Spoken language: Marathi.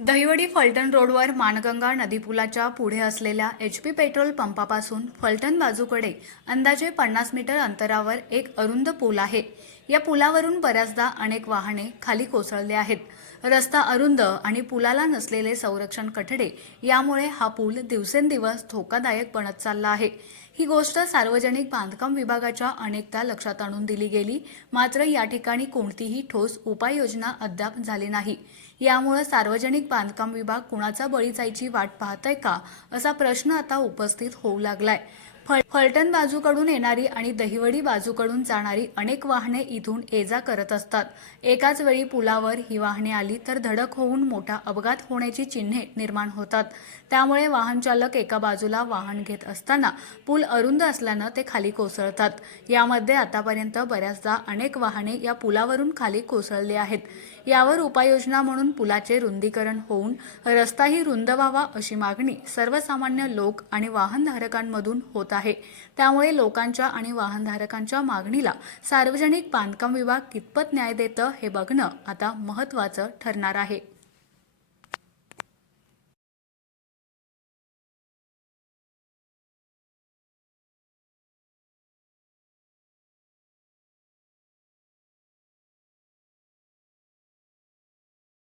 दहिवडी फलटण रोडवर माणगंगा नदीपुलाच्या पुढे असलेल्या HP पेट्रोल पंपापासून फलटण बाजूकडे अंदाजे 50 मीटर अंतरावर एक अरुंद पूल आहे। या पुलावरून बऱ्याचदा अनेक वाहने खाली कोसळले आहेत। रस्ता अरुंद आणि पुलाला नसलेले संरक्षण कठडे यामुळे हा पूल दिवसेंदिवस धोकादायक बनत चालला आहे। ही गोष्ट सार्वजनिक बांधकाम विभागाच्या अनेकदा लक्षात आणून दिली गेली, मात्र या ठिकाणी कोणतीही ठोस उपाययोजना अद्याप झाली नाही। यामुळे सार्वजनिक बांधकाम विभाग कुणाचा बळी जायची वाट पाहतोय का असा प्रश्न आता उपस्थित होऊ लागलाय। फलटण बाजूकडून येणारी आणि दहिवडी बाजूकडून जाणारी अनेक वाहने इथून ये-जा करत असतात। एकाच वेळी पुलावर ही वाहने आली तर धडक होऊन मोठा अपघात होण्याची चिन्हे निर्माण होतात। त्यामुळे वाहन चालक एका बाजूला वाहन घेत असताना पूल अरुंद असल्याने ते खाली कोसळतात। यामध्ये आतापर्यंत बऱ्याचदा अनेक वाहने या पुलावरून खाली कोसळले आहेत। यावर उपाययोजना म्हणून पुलाचे रुंदीकरण होऊन रस्ताही रुंद व्हावा अशी मागणी सर्वसामान्य लोक आणि वाहनधारकांमधून होत आहे। त्यामुळे लोकांच्या आणि वाहनधारकांच्या मागणीला सार्वजनिक बांधकाम विभाग कितपत न्याय देतं हे बघणं आता महत्त्वाचं ठरणार आहे।